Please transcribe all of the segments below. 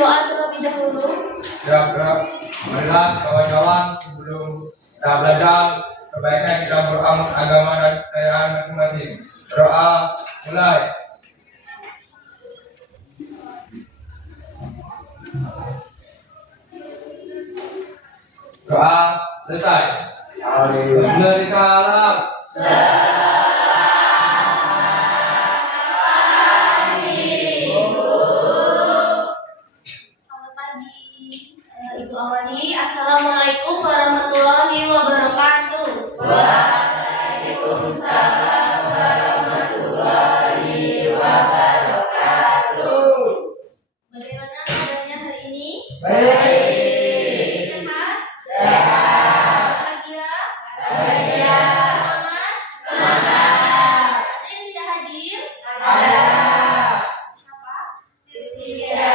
berdoa terlebih dahulu. Gerak-gerak, marilah kawan-kawan sebelum kita belajar kebaikan kita beramuk agama dan kekayaan masing-masing. Berdoa mulai. Doa selesai. Beri salam. Ibu awali, Assalamualaikum warahmatullahi wabarakatuh. Waalaikumsalam warahmatullahi wabarakatuh. Bagaimana kabarnya hari ini? Baik. Sehat? Sehat. Bahagia? Bahagia. Semangat? Semangat. Ada yang tidak hadir? Ada. Siapa? Susia.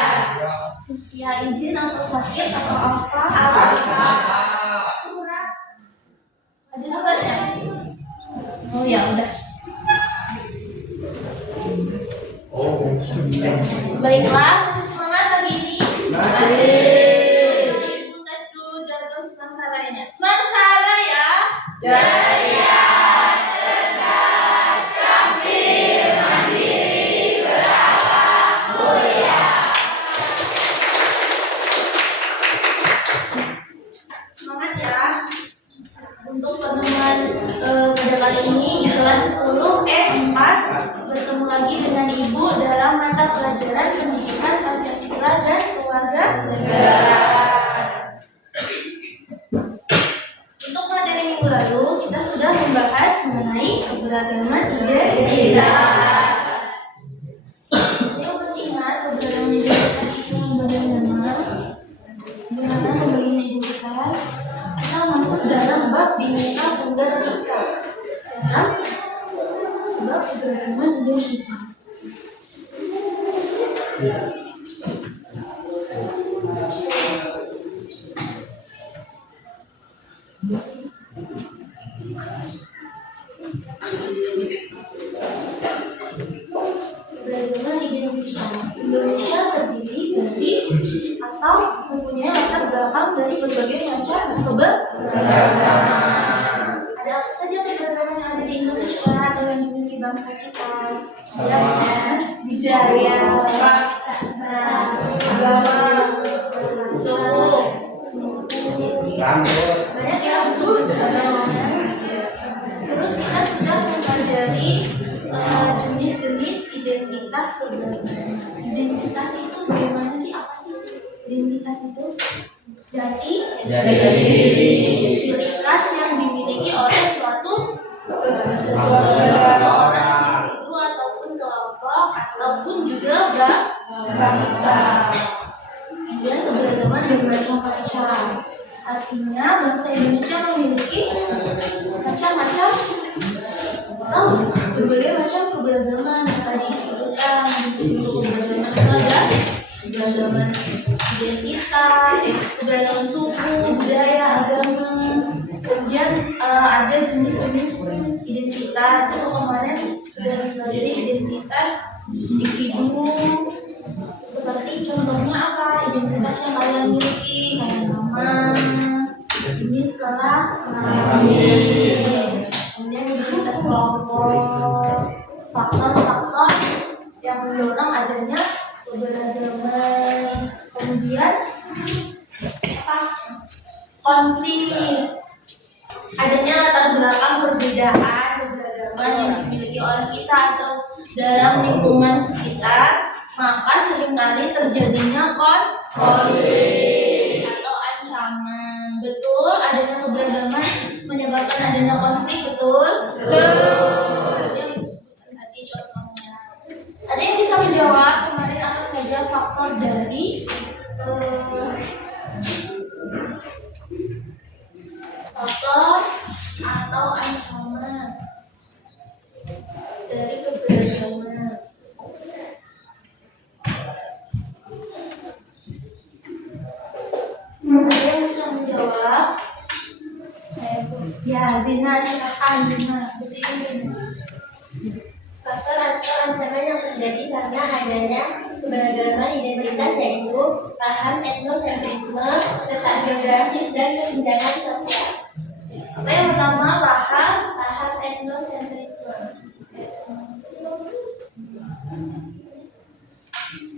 Susia izin atau sakit atau apa? Ada suratnya? Oh ya udah. Baiklah, masih semangat hari ini? Masih. Ibu tes dulu jargon Semansaranya. Semansaraya. Jaya, cerdas, terampil, mandiri, berakhlak mulia. Semangat ya. Untuk pertemuan pada kali ini di kelas 10 E4 bertemu lagi dengan Ibu dalam mata pelajaran pendidikan Pancasila dan keluarga negara. Untuk materi minggu lalu kita sudah membahas mengenai keberagaman identitas. Untuk masih ingat keberagaman identitas itu bagaimana? Bagaimana pembagian identitas? Kita masuk dalam bab Bhinneka Tunggal Ika. Dalam sebab keberagaman identitas. Keberagaman identitas Indonesia terdiri dari atau mempunyai latar belakang dari berbagai macam keberagaman. Ada apa saja keberagaman yang ada di Indonesia atau yang dimiliki bangsa kita? Ada budaya, ras, agama, suku, banyak ya keberagaman. Terus kita sudah mempelajari jenis-jenis identitas keberagaman. Identitas itu bagaimana sih? Apa sih identitas itu? Jati ciri khas yang dimiliki oleh suatu seorang individu ataupun kelompok ataupun juga bangsa. Kemudian keberagaman bermacam-macam. Artinya bangsa Indonesia memiliki macam-macam atau berbagai macam keberagaman yang tadi disebutkan. Untuk keberagaman itu ada keberagaman identitas, keberagaman suku, budaya, agama. Kemudian ada jenis-jenis identitas. Itu kemarin dari identitas individu. Seperti contohnya apa? Identitas yang kalian miliki, kayak nama, jenis kelamin, kemudian identitas kelompok, faktor-faktor yang mendorong adanya keberagaman. Kemudian apa? Konflik, adanya latar belakang perbedaan keberagaman yang dimiliki oleh kita atau dalam lingkungan sekitar, maka seringkali terjadinya konflik atau ancaman. Betul, adanya keberagaman menyebabkan adanya konflik, betul? Yang ibu sebutkan tadi contohnya. Ada yang bisa menjawab kemarin apa saja faktor dari faktor atau ancaman dari keberagaman? Ada yang bisa menjawab? Ya, Zina, silakan Zina. Faktor atau ancaman yang terjadi karena adanya keberagaman identitas, yaitu paham etnosentrisme, letak geografis, dan kesenjangan sosial. Apa yang pertama? Paham etnosentrisme.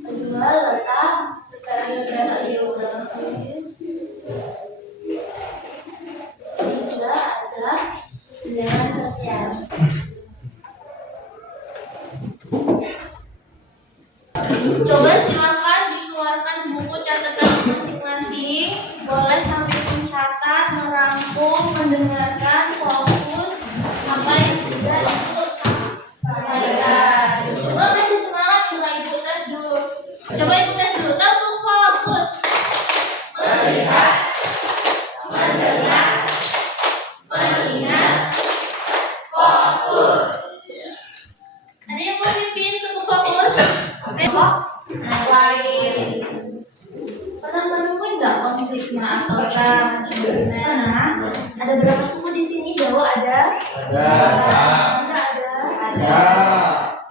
Kedua, letak geografis. Ketiga, ada kesenjangan sosial. Coba silakan dikeluarkan buku catatan masing-masing. Boleh sambil mencatat, merangkum, mendengarkan, fokus apa yang sudah Ibu sampaikan. Coba kasih semangat juga Ibu tes dulu. Coba Ibu tes dulu. Tentu fokus. Melihat, mendengar, mengingat, fokus. Ada yang mau pimpin untuk fokus? Lain. Pernah menemukan nggak konfliknya atau macam-macam? Ada berapa suku di sini? Jawa ada? Sunda ada?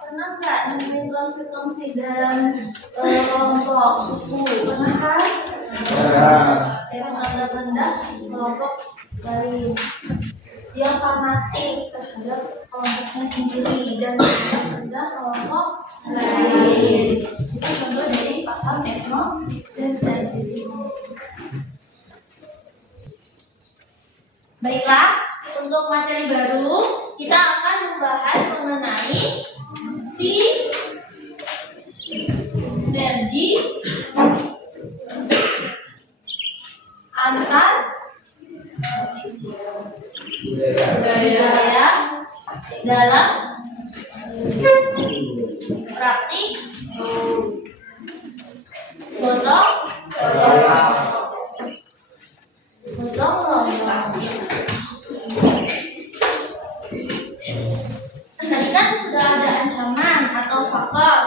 Pernah nggak nemuin konflik-konflik dalam kelompok suku? Pernah kan? Yang ada rendah kelompok lain. Yang fanatik terhadap kelompoknya sendiri dan yang rendah kelompok lain. Itu contoh dari paham etnosentrisme. Baiklah, untuk materi baru kita akan membahas mengenai sinergi antar budaya dalam praktik gotong royong. Tadi kan sudah ada ancaman atau faktor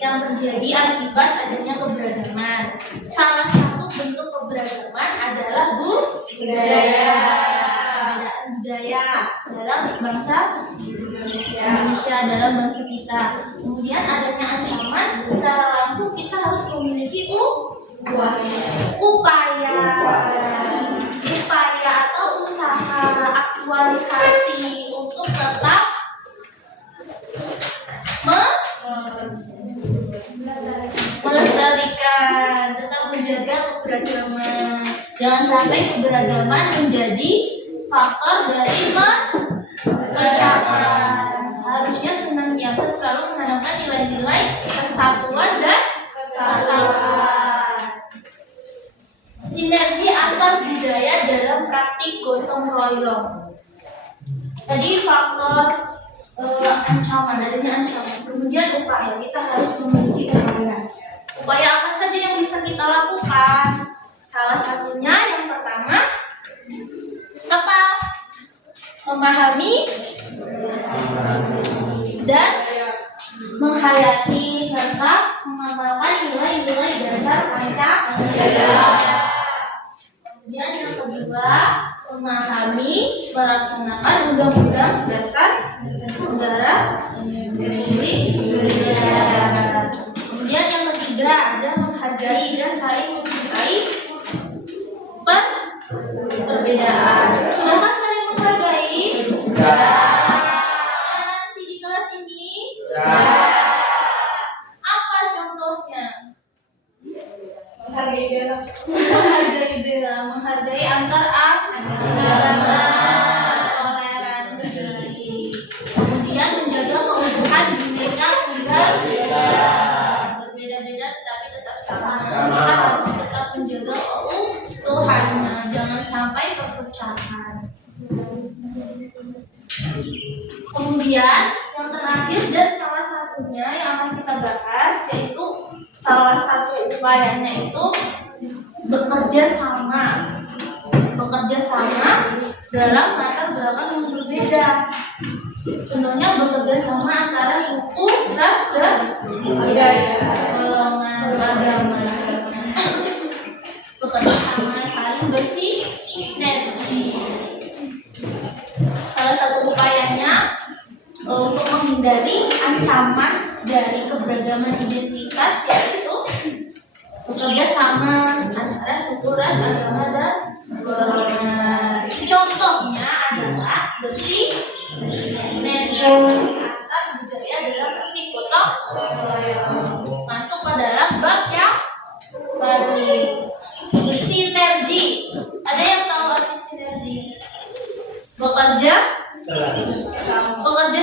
yang terjadi akibat adanya keberagaman. Salah satu bentuk keberagaman adalah budaya. Perbedaan budaya dalam bangsa Indonesia, dalam bangsa kita. Kemudian adanya ancaman, secara langsung kita harus memiliki upaya atau usaha aktualisasi untuk tetap melestarikan, tetap menjaga keberagaman. Jangan sampai keberagaman menjadi faktor dari perpecahan. Harusnya senantiasa selalu menanamkan nilai-nilai kesatuan dan kesatuan. Sinergi antar budaya dalam praktik gotong royong. Tadi faktor ancaman, adanya ancaman. Kemudian upaya, kita harus memiliki upaya. Upaya apa saja yang bisa kita lakukan? Salah satunya yang pertama, apa? Memahami dan menghayati serta mengamalkan nilai-nilai dasar Pancasila. Kemudian yang kedua, memahami, melaksanakan undang-undang dasar negara Republik Indonesia. Kemudian yang ketiga, ada menghargai dan saling mencintai perbedaan. Sudahkah saling menghargai? Toleransi di kelas ini? Apa contohnya? Menghargai beda, menghargai antar agama, toleransi. Kemudian menjaga keutuhan bineka tunggal ika. Berbeda-beda tetapi tetap sama. Kita harus tetap menjaga keutuhannya, jangan sampai perpecahan. Kemudian yang terakhir dan salah satunya yang akan kita bahas, yaitu salah satu upayanya itu bekerja sama dalam latar belakang yang berbeda. Contohnya bekerja sama antara suku, ras, dan golongan agama. Bekerja sama, saling bersinergi. Salah satu upayanya untuk menghindari ancaman dari keberagaman identitas, yaitu bekerja sama antara suku, ras, agama, dan golongan. Contohnya adalah bersinergi antar budaya dalam praktik gotong royong. Masuk ke dalam bab yang baru. Bersinergi. Ada yang tahu arti sinergi? Bekerja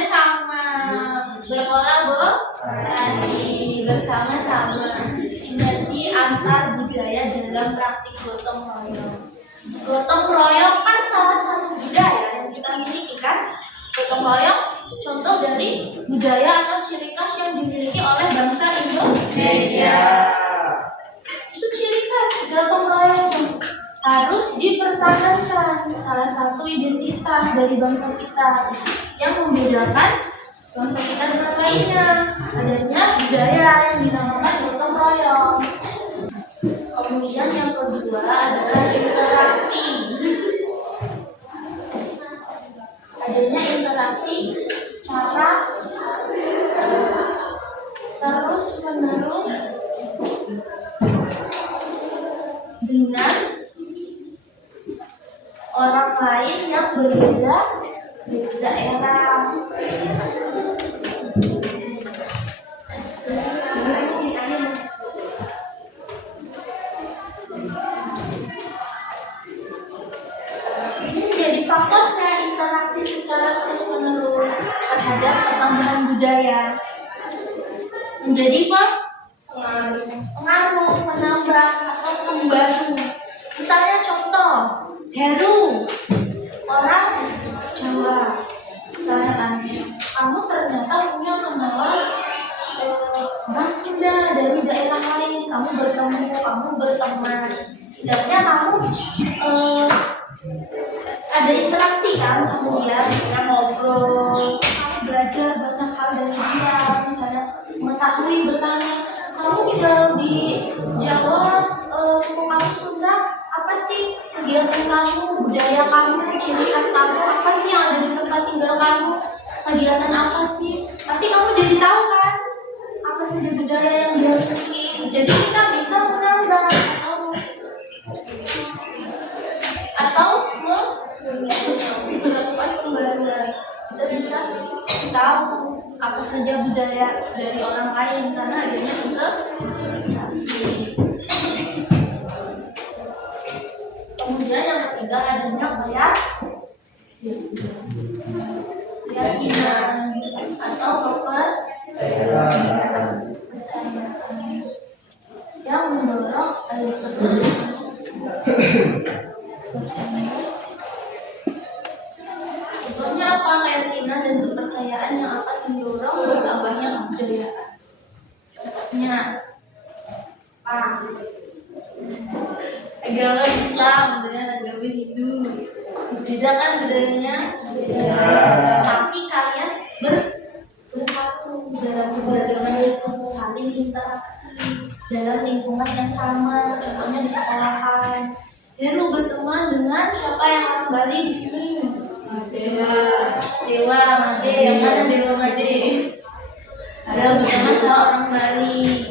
sama, berkolaborasi, bersama-sama. Sinergi antar budaya dalam praktik gotong royong. Gotong royong kan salah satu budaya yang kita miliki kan? Gotong royong contoh dari budaya atau ciri khas yang dimiliki oleh bangsa Indonesia. Itu ciri khas gotong royong harus dipertahankan, salah satu identitas dari bangsa kita yang membedakan bangsa kita dengan lainnya, adanya budaya yang dinamakan gotong royong. Kemudian yang kedua adalah interaksi. Adanya interaksi secara terus menerus dengan orang lain yang berbeda daerah. Ini menjadi faktornya interaksi secara terus menerus terhadap pertambahan budaya. Menjadi pengaruh, menambah atau membaru. Misalnya contoh, Heru, orang Jawa. Misalnya kan, kamu ternyata punya kenalan orang Sunda dari daerah lain. Kamu bertemu, kamu berteman. Setidaknya kamu ada interaksi kan sama dia, misalnya ngobrol, kamu belajar banyak hal dari dia, misalnya mengetahui, bertanya, kamu tinggal di Jawa, suku kamu Sunda, apa sih kegiatan kamu, budaya kamu, ciri khas kamu, apa sih yang ada di tempat tinggal kamu, kegiatan apa sih, pasti kamu jadi tahu kan, apa saja budaya yang dia miliki. Jadi kita bisa menambah atau melakukan pembaruan. Kita bisa tahu apa saja budaya dari orang lain karena adanya interaksi. Kemudian yang ketiga adanya keyakinan atau kepercayaan yang mendorong terus. Contohnya apa? Keyakinan dan kepercayaan yang akan mendorong bertambahnya kebudayaan. Contohnya agama Islam dengan agama Hindu, beda kan budayanya? Tapi kalian bersatu dalam keberagaman itu, saling interaksi dalam lingkungan yang sama. Contohnya di sekolahan, Heru berteman dengan siapa yang orang Bali di sini? Dewa Made. Yang mana Dewa Made? Ada berteman sama orang Bali.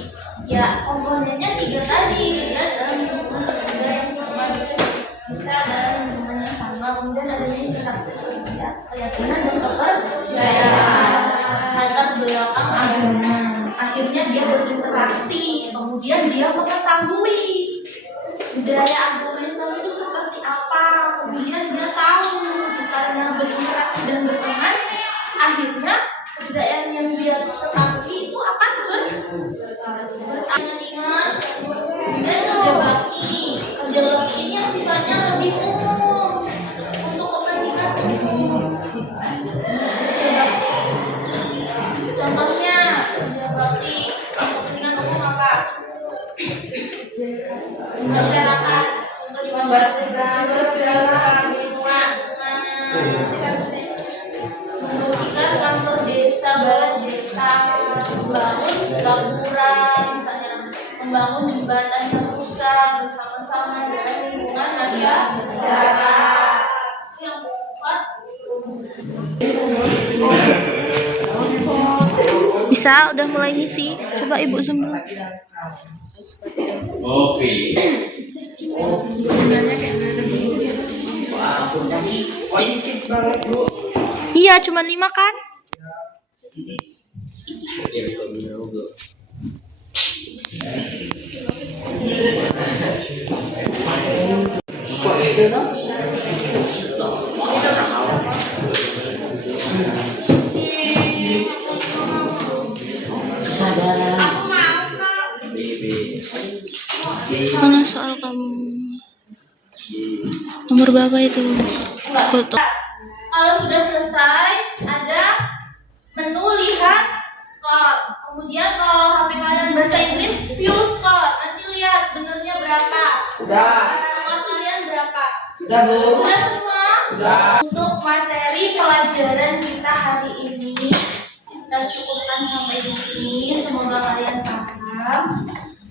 Ya, komponennya tiga tadi. Ya, dalam lingkungan negara yang sama, bisa dalam lingkungan yang sama. Kemudian adanya interaksi sosial, keyakinan dan kepercayaan latar belakang agama. Akhirnya dia berinteraksi, kemudian dia mengetahui budaya agama Islam itu seperti apa. Kemudian dia tahu karena berinteraksi dan berteman, akhirnya kebudayaan yang dia ketahui itu akan bertanya. Dan kerja bakti ini yang sifatnya lebih umum untuk kepentingan umum. Contohnya kerja bakti kepentingan umum apa? Masyarakat untuk membersihkan lingkungan, membersihkan kantor desa, balai desa, membangun gapura, misalnya membangun jembatan yang rusak bersama-sama dalam lingkungan masyarakat. Itu yang bersifat Bisa, udah mulai ngisi. Coba ibu zoom dulu. Oke. Iya, cuma 5 kan? Mana soal kamu? Nomor berapa itu? Foto. Kalau sudah selesai, ada menu lihat skor. Kemudian kalau HP kalian bahasa Inggris, view skor. Nanti lihat benernya berapa. Sudah. Skor kalian berapa? Sudah, Bu. Sudah semua? Sudah. Untuk materi pelajaran kita hari ini, kita cukupkan sampai di sini. Semoga kalian paham.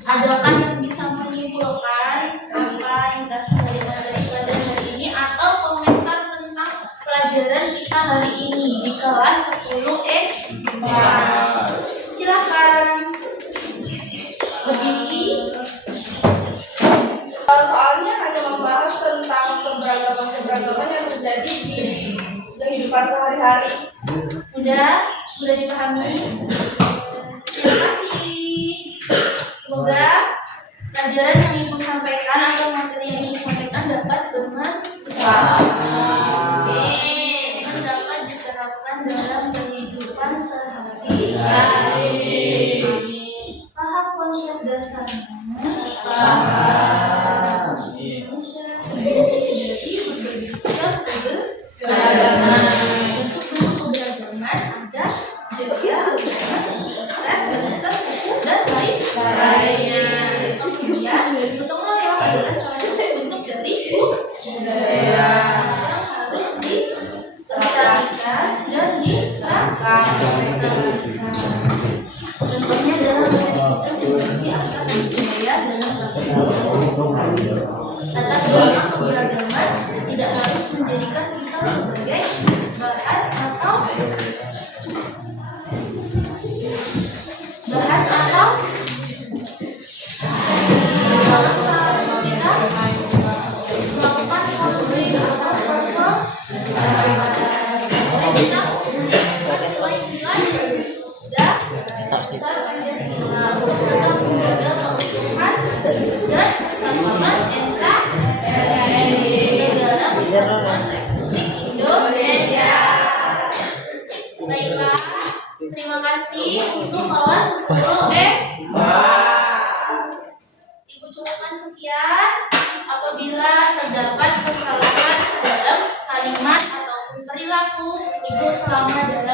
Adakah yang bisa menyimpulkan apa yang dasar dari materi pelajaran hari ini atau komentar tentang pelajaran kita hari ini di kelas 10E? Silakan berdiri. Soalnya hanya membahas tentang keberagaman yang terjadi di kehidupan sehari-hari. Udah dipahami? Terima kasih. Semoga pelajaran yang Ibu sampaikan atau materi yang Ibu sampaikan dapat bermanfaat dan dapat diterapkan dalam kehidupan sehari-hari. Amin. Paham konsep dasarnya? Paham. Konsep dari keberagaman. Bentuk-bentuk keberagaman ada budaya, agama, ras, bahasa, suku, dan lainnya. Kemudian gotong royong adalah salah satu bentuk dari budaya yang harus dilestarikan dan diterapkan. Contohnya dalam kita seperti akar budaya dalam tata kelola keberagaman tidak harus menjadikan kita sebagai bahan atau alasan kita melakukan konflik atau komunitas nilai-nilai dan dasar Pancasila untuk tetap menjaga keutuhan dan kesetaraan NKRI Negara Kesatuan Republik Indonesia. Baiklah, terima kasih untuk kelas 10E. Ibu cukupkan sekian. Apabila terdapat kesalahan dalam kalimat ataupun perilaku, Ibu selamat